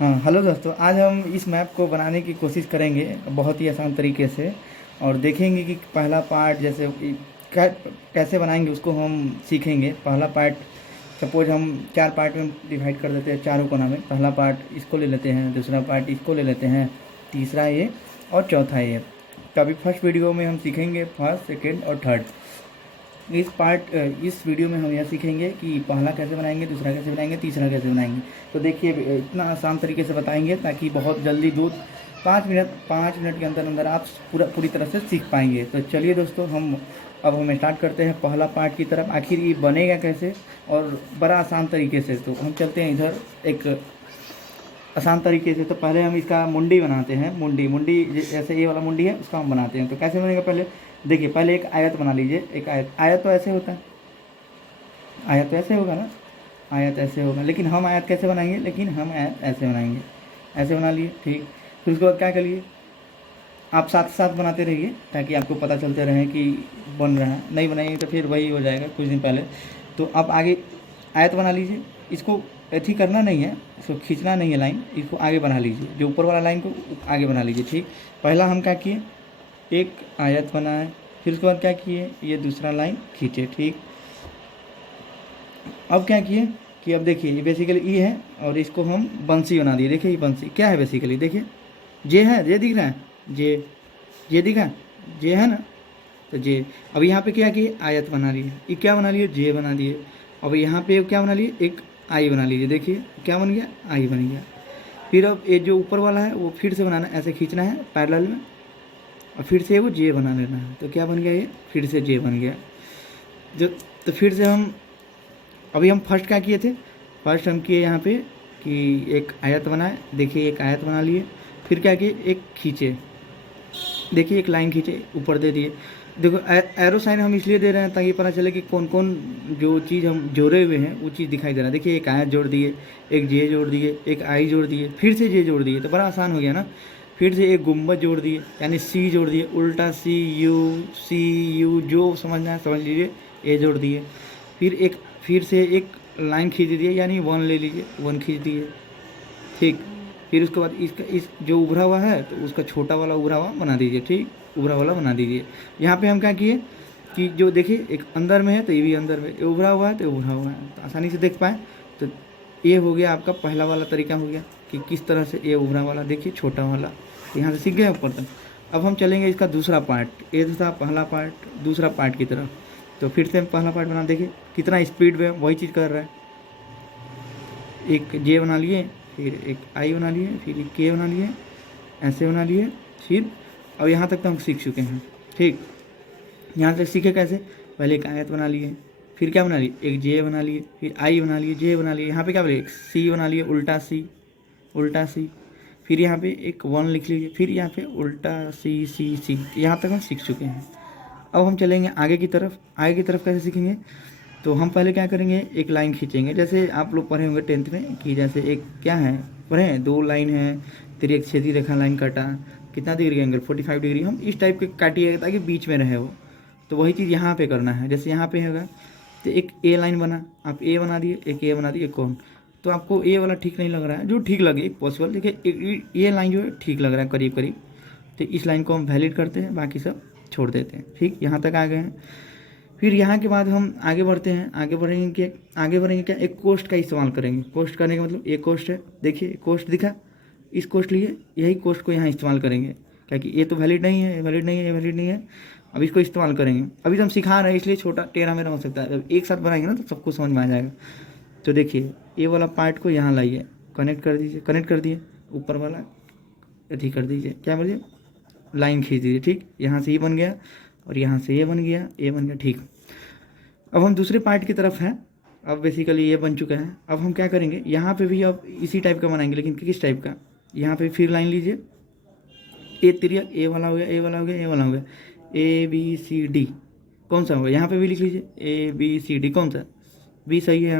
हाँ, हेलो दोस्तों। आज हम इस मैप को बनाने की कोशिश करेंगे बहुत ही आसान तरीके से, और देखेंगे कि पहला पार्ट जैसे कैसे बनाएंगे उसको हम सीखेंगे। पहला पार्ट सपोज हम 4 पार्ट में डिवाइड कर देते हैं, चारों कोना में। पहला पार्ट इसको ले लेते हैं, दूसरा पार्ट इसको ले लेते हैं, तीसरा ये और चौथा ये। तो अभी फर्स्ट वीडियो में हम सीखेंगे फर्स्ट, सेकेंड और थर्ड। इस वीडियो में हम यह सीखेंगे कि पहला कैसे बनाएंगे, दूसरा कैसे बनाएंगे, तीसरा कैसे बनाएंगे। तो देखिए, इतना आसान तरीके से बताएंगे ताकि बहुत जल्दी 5 मिनट के अंदर अंदर आप पूरी तरह से सीख पाएंगे। तो चलिए दोस्तों, हम स्टार्ट करते हैं पहला पार्ट की तरफ। आखिर ये बनेगा कैसे और बड़ा आसान तरीके से। तो हम चलते हैं इधर एक आसान तरीके से। तो पहले हम इसका मुंडी बनाते हैं। मुंडी जैसे ये वाला मुंडी है उसका हम बनाते हैं। तो कैसे बनेगा, पहले देखिए, पहले एक आयत बना लीजिए। एक आयत तो ऐसे होता है, आयत तो ऐसे होगा ना, आयत ऐसे होगा। लेकिन हम आयत कैसे बनाएंगे, लेकिन हम आयत ऐसे बनाएंगे। ऐसे बना लिए, ठीक। फिर उसके बाद क्या करिए, आप साथ साथ बनाते रहिए ताकि आपको पता चलते रहे कि बन रहा है। नहीं बनाएंगे तो फिर वही हो जाएगा कुछ दिन पहले। तो आप आगे आयत बना लीजिए। इसको ऐथी करना नहीं है, इसको खींचना नहीं है लाइन, इसको आगे बना लीजिए। जो ऊपर वाला लाइन को आगे बना लीजिए, ठीक। पहला हम क्या किए, एक आयत बनाए। फिर उसके बाद क्या किए, ये दूसरा लाइन खींचे, ठीक। अब क्या किए कि अब देखिए, ये बेसिकली ई है और इसको हम बंसी बना दिए। देखिए ये बंसी क्या है बेसिकली, देखिए जे है, जे दिख रहा है, जे दिखा है, जे है ना। तो जे, अब यहाँ पे क्या किए, आयत बना लिए। ये क्या बना लिए, जे बना दिए। अब यहाँ पे क्या बना लिए, एक आई बना लीजिए। देखिए क्या बन गया, आई बन गया। फिर अब ये जो ऊपर वाला है वो फिर से बनाना, ऐसे खींचना है पैरेलल में, और फिर से वो जे बना लेना है। तो क्या बन गया, ये फिर से जे बन गया। जो, तो फिर से हम अभी हम फर्स्ट क्या किए थे, फर्स्ट हम किए यहाँ पे कि एक आयत बनाए। देखिए एक आयत बना लिए। फिर क्या किए, एक खींचे, देखिए एक लाइन खींचे, ऊपर दे दिए। देखो एरो साइन हम इसलिए दे रहे हैं ताकि पता चले कि कौन कौन जो चीज़ हम जोड़े हुए हैं वो चीज़ दिखाई दे रहा है। देखिए एक आयत जोड़ दिए, एक जे जोड़ दिए, एक आई जोड़ दिए, फिर से जे जोड़ दिए। तो बड़ा आसान हो गया ना। फिर से एक गुम्बद जोड़ दिए, यानी सी जोड़ दिए, उल्टा सी यू जो समझना है समझ लीजिए, ए जोड़ दिए। फिर से एक लाइन खींच दिए, यानी 1 ले लीजिए, 1 खींच दिए, ठीक। फिर उसके बाद इसका इस जो उभरा हुआ है तो उसका छोटा वाला उभरा हुआ बना दीजिए, ठीक, उभरा वाला बना दीजिए। यहाँ पे हम क्या किए कि जो देखिए एक अंदर में है तो ये भी अंदर में, ये उभरा हुआ है तो उभरा हुआ है, तो आसानी से देख पाए। तो ये हो गया आपका पहला वाला तरीका हो गया कि किस तरह से ये उभरा वाला, देखिए छोटा वाला, तो यहाँ से सीख गए ऊपर तक। अब हम चलेंगे इसका दूसरा पार्ट। ये था पहला पार्ट, दूसरा पार्ट की तरफ। तो फिर से हम पहला पार्ट बना, देखिए कितना स्पीड में वही चीज़ कर रहा है। एक जे बना लिए, फिर एक आई बना लिए, फिर एक के बना लिए, ऐसे बना लिए। फिर अब यहाँ तक तो हम सीख चुके हैं, ठीक। यहाँ से सीखे कैसे, पहले एक आयत बना लिए, फिर क्या बना लिए, एक जे बना लिए, फिर आई बना लिए, जे बना लिए। यहाँ पे क्या बोले, एक सी बना लिए, उल्टा सी। फिर यहाँ पे एक 1 लिख लीजिए, फिर यहाँ पे उल्टा सी। यहाँ तक हम सीख चुके हैं। अब हम चलेंगे आगे की तरफ। आगे की तरफ कैसे सीखेंगे, तो हम पहले क्या करेंगे, एक लाइन खींचेंगे। जैसे आप लोग पढ़े होंगे 10th में कि जैसे एक क्या है, पढ़े हैं, 2 लाइन है, तिर्यक छेदी रेखा लाइन काटा, कितना डिग्री एंगल, 45 डिग्री। हम इस टाइप के काटिए ताकि बीच में रहे वो। तो वही चीज़ यहाँ पे करना है। जैसे यहाँ पे होगा तो एक ए लाइन बना, आप ए बना दिए, एक ए बना दिए, एक कौन। तो आपको ए वाला ठीक नहीं लग रहा है, जो ठीक लगे पॉसिबल। देखिए ये लाइन जो है ठीक लग रहा है करीब करीब, तो इस लाइन को हम वैलिड करते हैं, बाकी सब छोड़ देते हैं, ठीक। यहाँ तक आ गए हैं। फिर यहाँ के बाद हम आगे बढ़ते हैं। आगे बढ़ेंगे क्या, एक कोष्ठ का इस्तेमाल करेंगे। कोष्ठ करने का मतलब एक कोष्ठ है, देखिए कोष्ठ दिखा, इस कोष्ठ लिए, यही कोष्ठ को यहाँ इस्तेमाल करेंगे, क्योंकि ये तो वैलिड नहीं है, वैलिड नहीं है। अब इसको इस्तेमाल करेंगे। अभी तो हम सिखा रहे हैं इसलिए छोटा टेढ़ा मेरा हो सकता है, जब एक साथ बनाएंगे ना तो सबको समझ में आ जाएगा। तो देखिए ये वाला पार्ट को यहाँ लाइए, कनेक्ट कर दीजिए, कनेक्ट कर दिए, ऊपर वाला अथी कर दीजिए, क्या बोलिए, लाइन खींच दीजिए, ठीक। यहाँ से ये बन गया और यहाँ से ये बन गया, ठीक। अब हम दूसरे पार्ट की तरफ हैं। अब बेसिकली ये बन चुका है। अब हम क्या करेंगे, यहाँ पे भी अब इसी टाइप का बनाएंगे, लेकिन किस टाइप का। यहाँ पे फिर लाइन लीजिए, ए तिरिया, ए वाला हो गया, ए वाला हो गया, ए वाला हो गया, ABCD कौन सा होगा, यहाँ पे भी लिख लीजिए ABCD, कौन सा, बी सही है।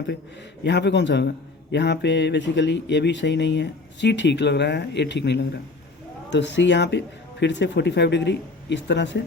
यहाँ पे कौन सा होगा, यहाँ पे बेसिकली ए भी सही नहीं है, सी ठीक लग रहा है, ए ठीक नहीं लग रहा। तो सी यहाँ पे फिर से 45 डिग्री इस तरह से।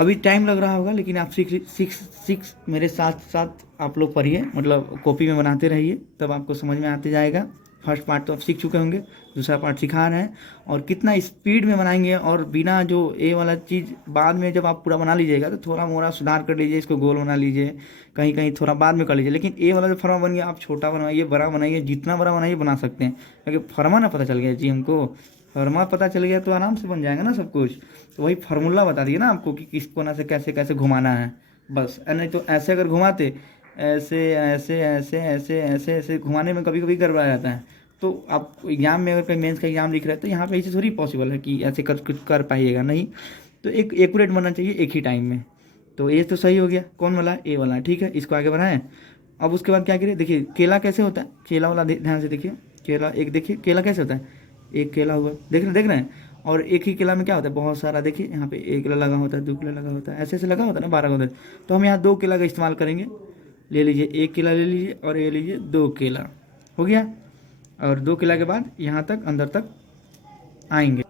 अभी टाइम लग रहा होगा, लेकिन आप सीख मेरे साथ साथ आप लोग पढ़िए, मतलब कॉपी में बनाते रहिए, तब आपको समझ में आते जाएगा। फर्स्ट पार्ट तो आप सीख चुके होंगे, दूसरा पार्ट सिखा रहे हैं। और कितना स्पीड में बनाएंगे, और बिना जो ए वाला चीज़ बाद में जब आप पूरा बना लीजिएगा तो थोड़ा मोड़ा सुधार कर लीजिए, इसको गोल बना लीजिए, कहीं कहीं थोड़ा बाद में कर लीजिए। लेकिन ए वाला जो फर्मा बन गया, आप छोटा बनवाइए, बड़ा बनाइए, जितना बड़ा बनाइए बना सकते हैं, क्योंकि फर्मा ना पता चल गया जी हमको, फर्मा पता चल गया तो आराम से बन जाएगा ना सब कुछ। तो वही फार्मूला बता दिए ना आपको कि किस कोना से कैसे कैसे घुमाना है बस। नहीं तो ऐसे अगर घुमाते, ऐसे ऐसे ऐसे ऐसे ऐसे ऐसे घुमाने में कभी कभी गड़बड़ा जाता है। तो आप एग्जाम में अगर कहीं मेंस का एग्जाम लिख रहे हैं तो यहाँ पे ऐसे थोड़ी पॉसिबल है कि ऐसे कर पाइएगा, नहीं। तो एक एक्यूरेट बनना चाहिए एक ही टाइम में। तो ये तो सही हो गया, कौन वाला, ए वाला, ठीक है, इसको आगे बढ़ाएं। अब उसके बाद क्या करिए, देखिए केला कैसे होता है, केला वाला ध्यान से देखिए, केला एक देखिए, केला कैसे होता है, एक केला हुआ, देख रहे हैं। और एक ही केला में क्या होता है, बहुत सारा, देखिए यहाँ पे एक केला लगा होता है, 2 केला लगा होता है, ऐसे ऐसे लगा होता है ना, 12 का होता है। तो हम यहाँ 2 केला का इस्तेमाल करेंगे। ले लीजिए, 1 केला ले लीजिए, और ये लीजिए 2 केला, हो गया। और 2 केला के बाद यहाँ तक अंदर तक आएंगे।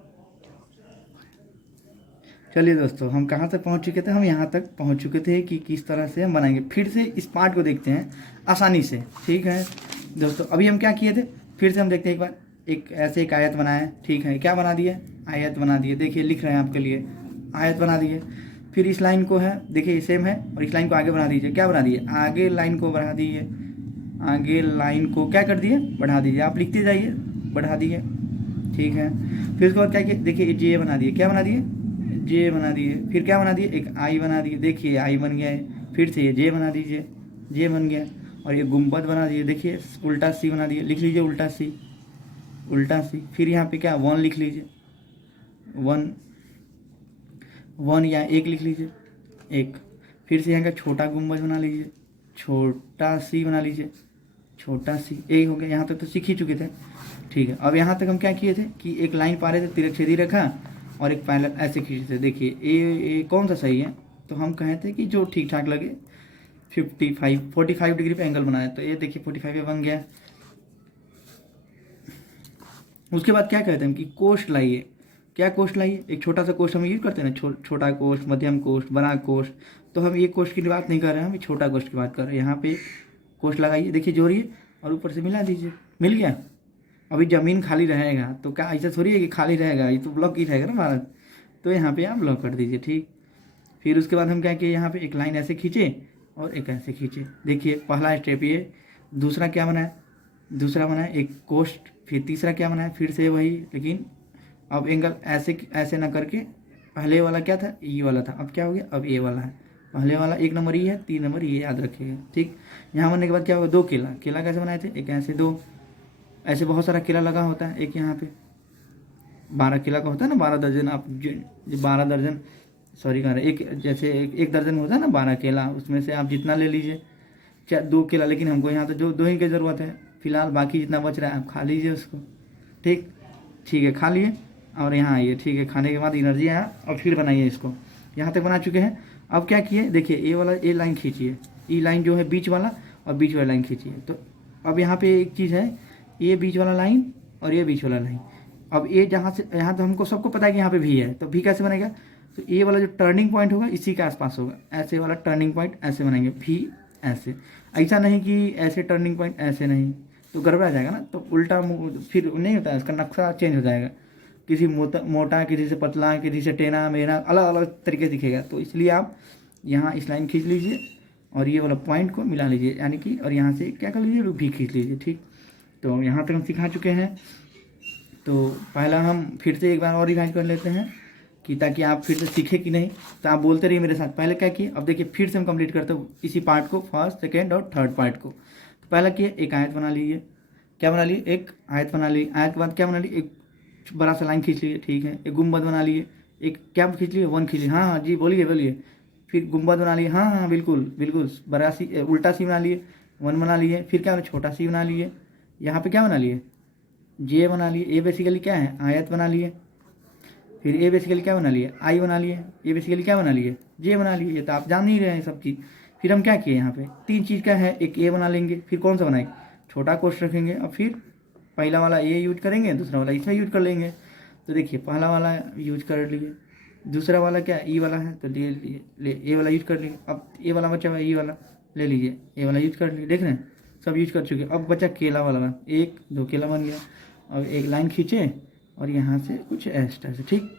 चलिए दोस्तों, हम कहाँ तक पहुँच चुके थे, हम यहाँ तक पहुँच चुके थे कि किस तरह से हम बनाएंगे। फिर से इस पार्ट को देखते हैं आसानी से, ठीक है दोस्तों। अभी हम क्या किए थे, फिर से हम देखते हैं एक बार। एक ऐसे एक आयत बनाया, ठीक है, क्या बना दिए, आयत बना दिए, देखिए लिख रहे हैं आपके लिए, आयत बना दिए। फिर इस लाइन को है, देखिए सेम है, और इस लाइन को आगे बढ़ा दीजिए, क्या बना दिए, आगे लाइन को बढ़ा दीजिए, आगे लाइन को क्या कर दिए, बढ़ा दीजिए, आप लिखते जाइए, बढ़ा दिए, ठीक है। फिर उसके बाद क्या किया, देखिए जे बना दिए, क्या बना दिए, जे बना दिए। फिर क्या बना दिए, एक आई बना दिए, देखिए आई बन गया है। फिर से ये जे बना दीजिए, जे बन गया। और ये गुंबद बना दिए, देखिए उल्टा सी बना दिए, लिख लीजिए उल्टा सी, उल्टा सी। फिर यहाँ पे क्या, 1 लिख लीजिए, 1 या 1 लिख लीजिए, 1। फिर से यहाँ का छोटा गुंबद बना लीजिए, छोटा सी बना लीजिए, छोटा सी, एक हो गया। यहाँ तक तो सीख ही चुके थे, ठीक है। अब यहाँ तक हम क्या किए थे कि एक लाइन पा रहे थे, तिरछेदी रखा, और एक पैरेलल ऐसे खींचे थे। देखिए ये कौन सा सही है, तो हम कहे थे कि जो ठीक ठाक लगे, 45 डिग्री पे एंगल बनाया, तो ये देखिए 45 पे बन गया। उसके बाद क्या कहते हैं हम कि कोष्ठ लाइए, क्या कोष्ठ लाइए, एक छोटा सा कोष्ठ हम यूज करते हैं ना, छोटा कोष्ठ, मध्यम कोष्ठ, बड़ा कोष्ठ। तो हम ये कोष्ठ की बात नहीं कर रहे हैं, हम छोटा कोष्ठ की बात कर रहे हैं। यहाँ पे कोष्ठ लगाइए, देखिए जोड़िए, और ऊपर से मिला दीजिए, मिल गया। अभी ज़मीन खाली रहेगा तो क्या ऐसा थोड़ी है कि खाली रहेगा, ये तो ब्लॉक ही रहेगा ना भारत, तो यहाँ पे आप ब्लॉक कर दीजिए, ठीक। फिर उसके बाद हम क्या किए, यहाँ पे एक लाइन ऐसे खींचे और एक ऐसे खींचे, देखिए पहला स्टेप ये। दूसरा क्या बनाया, दूसरा बनाया एक कोष्ठ। फिर तीसरा क्या बनाया, फिर से वही, लेकिन अब एंगल ऐसे ऐसे ना करके, पहले वाला क्या था, ई वाला था, अब क्या हो गया, अब ए वाला है। पहले वाला 1 नंबर ई है, 3 नंबर ये याद रखिएगा, ठीक। यहाँ बनने के बाद क्या होगा, 2 केला, केला कैसे बनाए थे, एक ऐसे 2, ऐसे बहुत सारा केला लगा होता है, एक यहाँ पे 12 केला का होता है ना, 12 दर्जन, आप जो 12 दर्जन, सॉरी कह रहे, एक जैसे एक दर्जन होता है ना 12 केला, उसमें से आप जितना ले लीजिए, चाहे 2 केला, लेकिन हमको यहाँ तो जो 2 ही की ज़रूरत है फिलहाल, बाकी जितना बच रहा है आप खा लीजिए उसको, ठीक, ठीक है, खा लिए। और यहाँ आइए, ठीक है, खाने के बाद एनर्जी आया, और फिर बनाइए इसको। यहाँ तक बना चुके हैं। अब क्या किए, देखिए ए वाला, ए लाइन खींचिए, ई लाइन जो है बीच वाला, और बीच वाला लाइन खींचिए। तो अब यहाँ पे एक चीज़ है, ये बीच वाला लाइन और ये बीच वाला लाइन। अब ये जहाँ से यहाँ, तो हमको सबको पता है कि यहाँ पे भी है, तो भी कैसे बनेगा, तो ये वाला जो टर्निंग पॉइंट होगा इसी के आसपास होगा, ऐसे वाला टर्निंग पॉइंट ऐसे बनेंगे, भी ऐसे, ऐसा नहीं कि ऐसे टर्निंग पॉइंट ऐसे नहीं, तो गड़बड़ा जाएगा ना, तो उल्टा फिर नहीं होता है, इसका नक्शा चेंज हो जाएगा, किसी मोटा, किसी से पतला, किसी से टेढ़ा मेढ़ा, अलग अलग तरीके दिखेगा। तो इसलिए आप यहाँ इस लाइन खींच लीजिए और ये वाला पॉइंट को मिला लीजिए, यानी कि, और यहाँ से क्या कर लीजिए, भी खींच लीजिए, ठीक। तो यहाँ तक हम सिखा चुके हैं। तो पहला हम फिर से एक बार और रिवाइज कर लेते हैं कि ताकि आप फिर से सीखे कि नहीं, तो आप बोलते रहिए मेरे साथ। पहले क्या किए, अब देखिए फिर से हम कंप्लीट करते हैं इसी पार्ट को, फर्स्ट, सेकेंड और थर्ड पार्ट को। तो पहला किए, एक आयत बना लीजिए, क्या बना लिए, एक आयत बना ली, आयत के बाद क्या बना ली, एक बड़ा सा लाइन खींच लिए, ठीक है, एक गुंबद बना लिए, एक क्या खींच लिए, 1 खींच लिए, हाँ हाँ जी बोलिए बोलिए। फिर गुंबद बना लिए, हाँ हाँ बिल्कुल बिल्कुल, बड़ा सी उल्टा सी बना लिए, 1 बना लिए। फिर क्या बना, छोटा सी बना लिए, यहाँ पे क्या बना लिए, जे बना लिए, ए बेसिकली क्या है, आयत बना लिए। फिर ए बेसिकली क्या बना लिए, आई बना लिए, ए बेसिकली क्या बना लिए, जे बना लिए। ये तो आप जान नहीं रहे हैं सब चीज़। फिर हम क्या किए, यहाँ पे 3 चीज़ का है, एक ए बना लेंगे, फिर कौन सा बनाएंगे, छोटा कोष्ठ रखेंगे, और फिर पहला वाला ए यूज करेंगे, दूसरा वाला इसमें यूज कर लेंगे। तो देखिए पहला वाला यूज कर लिए, दूसरा वाला क्या ई वाला है, तो ले ए वाला यूज कर लिए। अब ए वाला बचा हुआ, ई वाला ले लीजिए, ए वाला यूज कर लिए, देख रहे हैं, सब यूज कर चुके हैं। अब बचा केला वाला बन, 1 2 केला बन गया। अब एक लाइन खींचे और यहाँ से कुछ एक्स्ट्रा से, ठीक।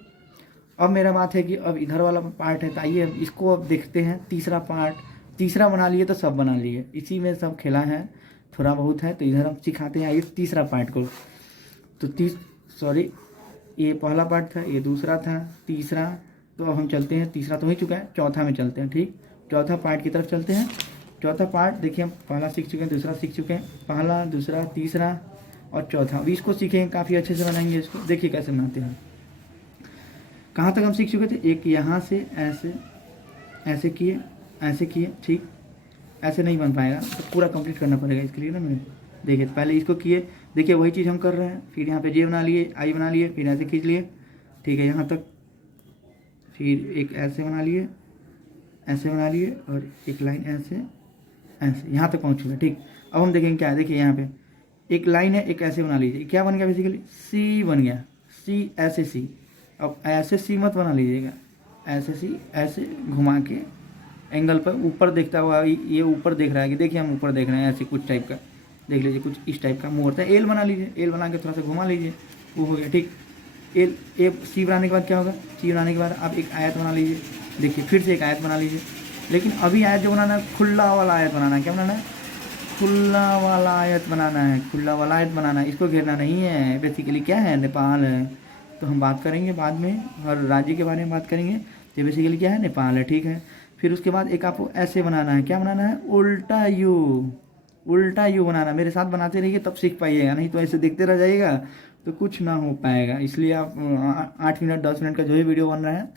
अब मेरा बात है कि अब इधर वाला पार्ट है, तो आइए अब इसको अब देखते हैं। तीसरा पार्ट, तीसरा बना लिए तो सब बना लिए, इसी में सब खेला है, थोड़ा बहुत है, तो इधर हम सिखाते हैं। आइए तीसरा पार्ट को, तो सॉरी, ये पहला पार्ट था, ये दूसरा था, तीसरा। तो अब हम चलते हैं, तीसरा तो हो ही चुका है, चौथा में चलते हैं, ठीक। चौथा पार्ट की तरफ चलते हैं। चौथा पार्ट देखिए, हम पहला सीख चुके हैं, दूसरा सीख चुके हैं, पहला, दूसरा, तीसरा और चौथा। अभी इसको सीखेंगे, काफ़ी अच्छे से बनाएंगे इसको। देखिए कैसे बनाते हैं। कहाँ तक हम सीख चुके थे? एक यहाँ से ऐसे, ऐसे किए, ऐसे किए, ठीक। ऐसे नहीं बन पाएगा, तो पूरा कंप्लीट करना पड़ेगा इसके लिए ना। मैं देखिए पहले इसको किए, देखिए वही चीज़ हम कर रहे हैं। फिर यहाँ पे जे बना लिए, आई बना लिए, फिर ऐसे खींच लिए, ठीक है, यहाँ तक। फिर एक ऐसे बना लिए, ऐसे बना लिए, और एक लाइन ऐसे, ऐसे यहाँ तक पहुँच चुका, ठीक। अब हम देखेंगे क्या है। देखिए यहाँ पे एक लाइन है, एक ऐसे बना लीजिए, क्या बन गया बेसिकली? सी बन गया, सी, ऐसे सी। अब ऐसे सी मत बना लीजिएगा, ऐसे सी, ऐसे घुमा के एंगल पर ऊपर देखता हुआ, ये ऊपर देख रहा है कि देखिए हम ऊपर देख रहे हैं, ऐसे कुछ टाइप का देख लीजिए, कुछ इस टाइप का मुँह होता है। एल बना लीजिए, एल बना के थोड़ा सा घुमा लीजिए, वो हो गया, ठीक। एल, ए, सी बनाने के बाद क्या होगा? सी बनाने के बाद आप एक आयत बना लीजिए। देखिए फिर से एक आयत बना लीजिए, लेकिन अभी आयत जो बनाना है, खुला वाला आयत बनाना है। क्या बनाना है? खुला वाला आयत बनाना है, खुला वाला आयत बनाना है। इसको घेरना नहीं है। बेसिकली क्या है? नेपाल है, तो हम बात करेंगे बाद में, हर राज्य के बारे में बात करेंगे। तो बेसिकली क्या है? नेपाल है, ठीक है। फिर उसके बाद एक आपको ऐसे बनाना है, क्या बनाना है? उल्टा यू, उल्टा यू बनाना। मेरे साथ बनाते रहिए, तब सीख पाइएगा, नहीं तो ऐसे देखते रह जाइएगा तो कुछ ना हो पाएगा। इसलिए आप 8 मिनट 10 मिनट का जो भी वीडियो बन रहा है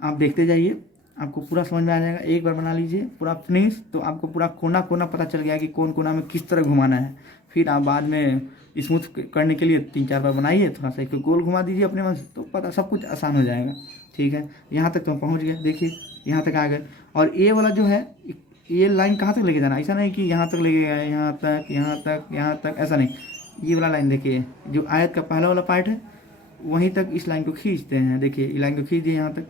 आप देखते जाइए, आपको पूरा समझ में आ जाएगा। एक बार बना लीजिए पूरा फिनिश, तो आपको पूरा कोना कोना पता चल गया कि कौन कोना में किस तरह घुमाना है। फिर आप बाद में स्मूथ करने के लिए 3-4 बार बनाइए, थोड़ा सा एक गोल घुमा दीजिए अपने मन से, तो पता सब कुछ आसान हो जाएगा, ठीक है। यहाँ तक तो हम पहुँच गए, देखिए यहाँ तक आ गए। और ये वाला जो है, ये लाइन कहाँ तक लेके जाना, ऐसा नहीं कि यहाँ तक लेके गए, यहाँ तक, यहाँ तक, यहाँ तक, ऐसा नहीं। ये वाला लाइन देखिए, जो आयत का पहला वाला पार्ट है, वहीं तक इस लाइन को खींचते हैं। देखिए ये लाइन को खींच दिए यहाँ तक,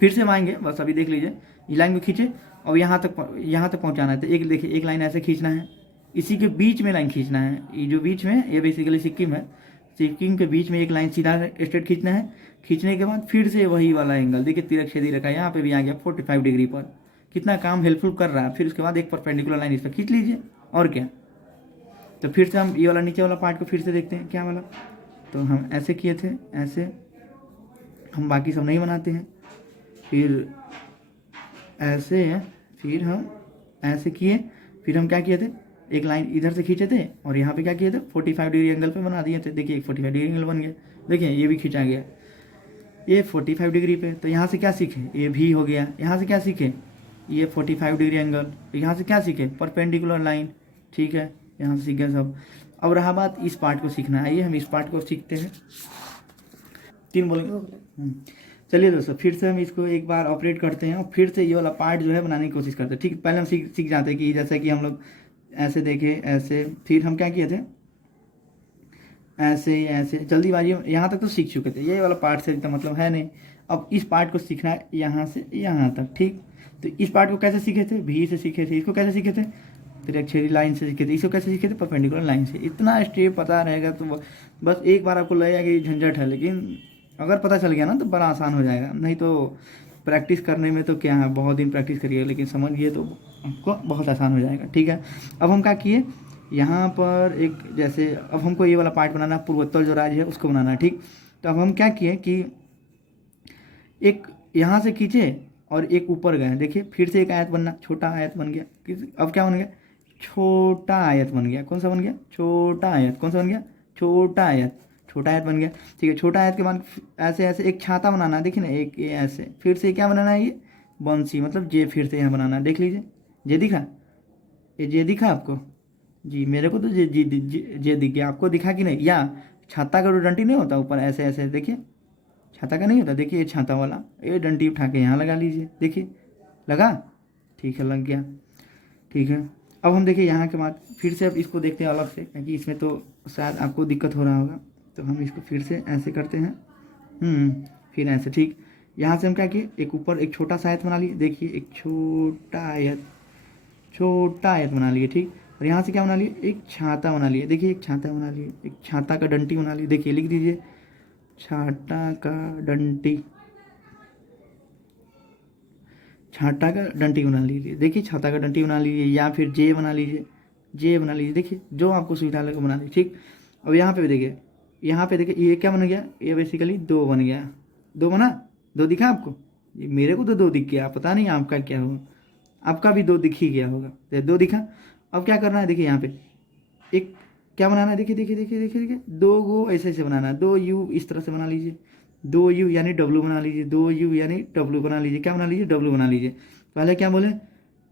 फिर से हम आएंगे, बस अभी देख लीजिए। ये लाइन को खींचे और यहाँ तक पहुँचाना है। तो एक देखिए, एक लाइन ऐसे खींचना है, इसी के बीच में लाइन खींचना है। ये जो बीच में, ये बेसिकली सिक्किम है, सिक्किम के बीच में एक लाइन सीधा स्ट्रेट खींचना है। खींचने के बाद फिर से वही वाला एंगल, देखिए तिरक छेदी रखा है, यहाँ पे भी आ गया 45 डिग्री पर। कितना काम हेल्पफुल कर रहा है। फिर उसके बाद एक परपेंडिकुलर लाइन इस पर खींच लीजिए, और क्या। तो फिर से हम ये वाला नीचे वाला पार्ट को फिर से देखते हैं, क्या वाला। तो हम ऐसे किए थे, ऐसे हम बाकी सब नहीं बनाते हैं। फिर ऐसे है, फिर हम ऐसे किए, फिर हम क्या किए थे, एक लाइन इधर से खींचे थे और यहाँ पे क्या किए थे, 45 डिग्री एंगल पे बना दिए थे। देखिए 45 डिग्री एंगल बन गया, देखिए ये भी खींचा गया, ये 45 डिग्री पे। तो यहाँ से क्या सीखे, ये भी हो गया। यहाँ से क्या सीखे, ये 45 डिग्री एंगल। यहाँ से क्या सीखे, परपेंडिकुलर लाइन, ठीक है। यहाँ से सीख गए सब। अब रहा बात इस पार्ट को सीखना। आइए हम इस पार्ट को सीखते हैं। 3 बोलेंगे। चलिए दोस्तों, फिर से हम इसको एक बार ऑपरेट करते हैं और फिर से ये वाला पार्ट जो है बनाने की कोशिश करते हैं, ठीक। पहले हम सीख जाते हैं कि जैसे कि हम लोग ऐसे देखे, ऐसे, फिर हम क्या किए थे, ऐसे ऐसे, जल्दीबाजी। यहाँ तक तो सीख चुके थे, ये वाला पार्ट से तो मतलब है नहीं। अब इस पार्ट को सीखना है, यहाँ से यहाँ तक, ठीक। तो इस पार्ट को कैसे सीखे थे, भी से सीखे थे। इसको कैसे सीखे थे, तिरछेदी लाइन से सीखे थे। इसको कैसे सीखे थे, परपेंडिकुलर लाइन से। इतना स्टेप पता रहेगा तो बस एक बार आपको लगेगा कि झंझट है, लेकिन अगर पता चल गया ना तो बड़ा आसान हो जाएगा। नहीं तो प्रैक्टिस करने में तो क्या है, बहुत दिन प्रैक्टिस करिए, लेकिन समझिए तो आपको बहुत आसान हो जाएगा, ठीक है। अब हम क्या किए, यहाँ पर एक, जैसे अब हमको ये वाला पार्ट बनाना, पूर्वोत्तर जो राज्य है उसको बनाना है, ठीक। तो अब हम क्या किए कि एक यहाँ से खींचे और एक ऊपर गए। देखिए फिर से एक आयत बनना, छोटा आयत बन गया। अब क्या बन गया, छोटा आयत बन गया। कौन सा बन गया, छोटा आयत। कौन सा बन गया, छोटा आयत। छोटा आयत बन गया, ठीक है। छोटा आयत के बाद ऐसे ऐसे एक छाता बनाना, देखिए ना, एक ये ऐसे। फिर से क्या बनाना है, ये बंसी, मतलब जे फिर से यहाँ बनाना। देख लीजिए, जे दिखा, ये जे दिखा आपको जी, मेरे को तो जे दिख गया। आपको दिखा कि नहीं, या छाता का जो डंटी नहीं होता ऊपर ऐसे ऐसे, देखिए छाता का नहीं होता, देखिए ये छाता वाला, ये डंटी उठा के यहाँ लगा लीजिए। देखिए लगा, ठीक है, लग गया, ठीक है। अब हम देखिए यहाँ के बाद फिर से अब इसको देखते हैं अलग से, क्योंकि इसमें तो शायद आपको दिक्कत हो रहा होगा। तो हम इसको फिर से ऐसे करते हैं, फिर ऐसे, ठीक। यहाँ से हम क्या किए, एक ऊपर एक छोटा सा आयत बना लिए। देखिए एक छोटा आयत, छोटा आयत बना लिए, ठीक। और यहाँ से क्या बना लिए, एक छाता बना लिए। देखिए एक छाता बना लिए, एक छाता का डंटी बना लिए। देखिए लिख दीजिए छाता का डंटी, छाता का डंटी बना लीजिए। देखिए छाता का डंटी बना लीजिए, या फिर जे बना लीजिए, जे बना लीजिए। देखिए जो आपको सुविधा लगे बना लीजिए, ठीक। अब यहाँ पे भी देखिए, यहाँ पे देखिए ये क्या बन गया, ये बेसिकली 2 बन गया। 2 बना, 2 दिखा आपको, ये मेरे को तो 2 दिख गया, पता नहीं आपका क्या होगा, आपका भी 2 दिख ही गया होगा। तो 2 दिखा। अब क्या करना है, देखिए यहाँ पे एक क्या बनाना है, देखिए देखिए देखिए देखिए देखिए 2 गो ऐसे ऐसे बनाना है। 2 यू इस तरह से बना लीजिए, 2 यू यानी डब्लू बना लीजिए, 2 यू यानी डब्लू बना लीजिए। क्या बना लीजिए, डब्लू बना लीजिए। पहले क्या बोले,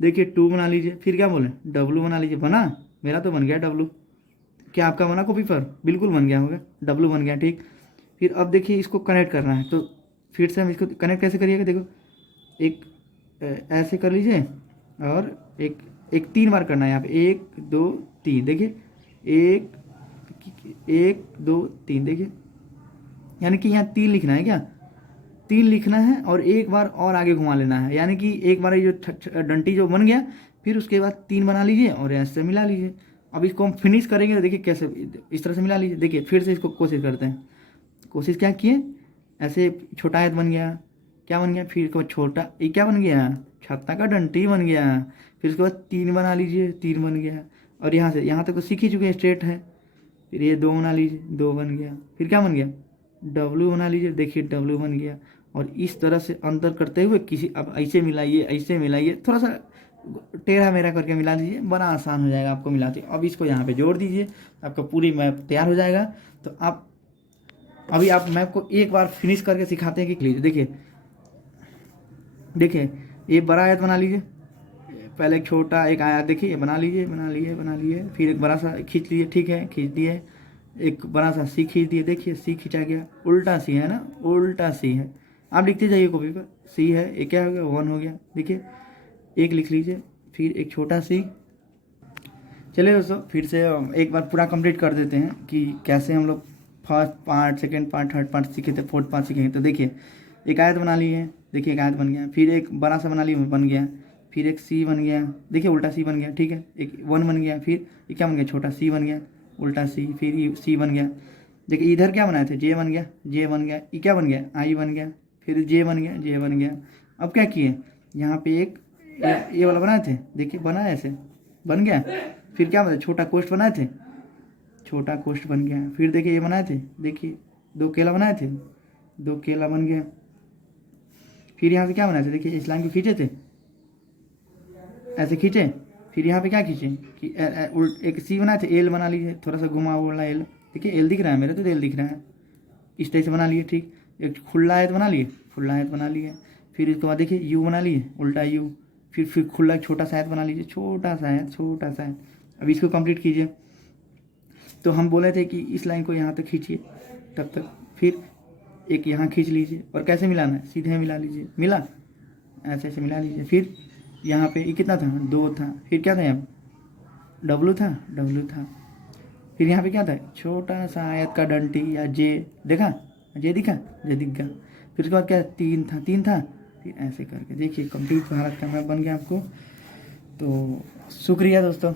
देखिए 2 बना लीजिए, फिर क्या बोले, डब्लू बना लीजिए। बना, मेरा तो बन गया डब्लू। क्या आपका बना कॉपी पर, बिल्कुल बन गया होगा, डब्लू बन गया, ठीक। फिर अब देखिए इसको कनेक्ट करना है, तो फिर से हम इसको कनेक्ट कैसे करिएगा, देखो एक ऐसे कर लीजिए, और एक एक 3 बार करना है यहाँ पे, 1 2 3। देखिए 1 1 2 3, देखिए यानी कि यहाँ 3 लिखना है, क्या 3 लिखना है, और एक बार और आगे घुमा लेना है। यानी कि एक बार ये जो डंटी जो बन गया, फिर उसके बाद 3 बना लीजिए और ऐसे मिला लीजिए। अब इसको हम फिनिश करेंगे तो देखिए कैसे, इस तरह से मिला लीजिए। देखिए फिर से इसको कोशिश करते हैं। कोशिश क्या किए, ऐसे छोटा आयत बन गया, क्या बन गया, फिर इसके बाद छोटा, ये क्या बन गया, छत्ता का डंटी बन गया। फिर उसके बाद 3 बना लीजिए, 3 बन गया। और यहाँ से यहाँ तक तो सीख ही चुके हैं, स्ट्रेट है। फिर ये 2 बना लीजिए, 2 बन गया। फिर क्या बन गया, डब्लू बना लीजिए, देखिए डब्लू बन गया। और इस तरह से अंतर करते हुए किसी, अब ऐसे मिलाइए, ऐसे मिलाइए, थोड़ा सा टेढ़ा मेढ़ा करके मिला दीजिए, बड़ा आसान हो जाएगा आपको मिलाते। अब इसको यहाँ पे जोड़ दीजिए, आपका पूरी मैप तैयार हो जाएगा। तो आप अभी आप मैप को एक बार फिनिश करके सिखाते हैं कि लीजिए। देखिए देखिए ये बड़ा आयत बना लीजिए, पहले एक छोटा एक आयत, देखिए ये बना लीजिए, बना लिए, बना लिए। फिर एक बड़ा सा खींच लीजिए, ठीक है, खींच दिए। एक बड़ा सा सी खींच दिए, देखिए सी खींचा गया, उल्टा सी है ना, उल्टा सी है। आप लिखते जाइए कॉपी पर, सी है, एक क्या हो गया, 1 हो गया। देखिए एक लिख लीजिए, फिर एक छोटा सी। चलिए दोस्तों फिर से एक बार पूरा कंप्लीट कर देते हैं कि कैसे हम लोग first part, second part, third part सीखे थे, फोर्थ पार्ट सीखेंगे। तो देखिए एक आयत बना लिए, देखिए एक आयत बन गया। फिर एक बड़ा सा बना लिए, बन गया। फिर एक सी बन गया, देखिए उल्टा सी बन गया, ठीक है। एक 1 बन गया, फिर ये क्या बन गया, छोटा सी बन गया, उल्टा सी, फिर ये सी बन गया। देखिए इधर क्या बनाए थे, जे बन गया, जे बन गया। ये क्या बन गया, आई बन गया, फिर जे बन गया, जे बन गया। अब क्या किए, यहाँ पे एक ये वाला बनाए थे, देखिए बनाए ऐसे, बन गया। फिर क्या बनाए, छोटा कोष्ठ बनाए थे, छोटा कोष्ठ बन गया। फिर देखिए ये बनाए थे, देखिए 2 केला बनाए थे, 2 केला बन गया। फिर यहाँ पे क्या बनाए थे, देखिए इस लाइन को खींचे थे, ऐसे खींचे। फिर यहाँ पे क्या खींचे कि एक सी बनाए थे, एल बना लीजिए, थोड़ा सा घुमा हुआ एल। देखिए एल दिख रहा है मेरे, तो एल दिख रहा है, इस टाइप से बना लिए, ठीक। एक खुला आयत बना लिए, खुला आयत बना लिए। फिर इसके बाद देखिए यू बना लिए, उल्टा यू। फिर खुला छोटा सा आयत बना लीजिए, छोटा सा आयत, छोटा सा आयत। अब इसको कंप्लीट कीजिए। तो हम बोले थे कि इस लाइन को यहाँ तक खींचिए, तब तक फिर एक यहाँ खींच लीजिए। और कैसे मिलाना है, सीधे मिला लीजिए, मिला, ऐसे ऐसे मिला लीजिए। फिर यहाँ पे ये कितना था, 2 था। फिर क्या था, यहाँ डब्लू था, डब्लू था। फिर यहाँ पे क्या था, छोटा सा आयत का डंटी या जे, देखा, जे दिखा, जे दिख गया। फिर उसके बाद क्या, 3 था, 3 था। फिर ऐसे करके देखिए कंप्लीट भारत का मैप बन गया आपको। तो शुक्रिया दोस्तों।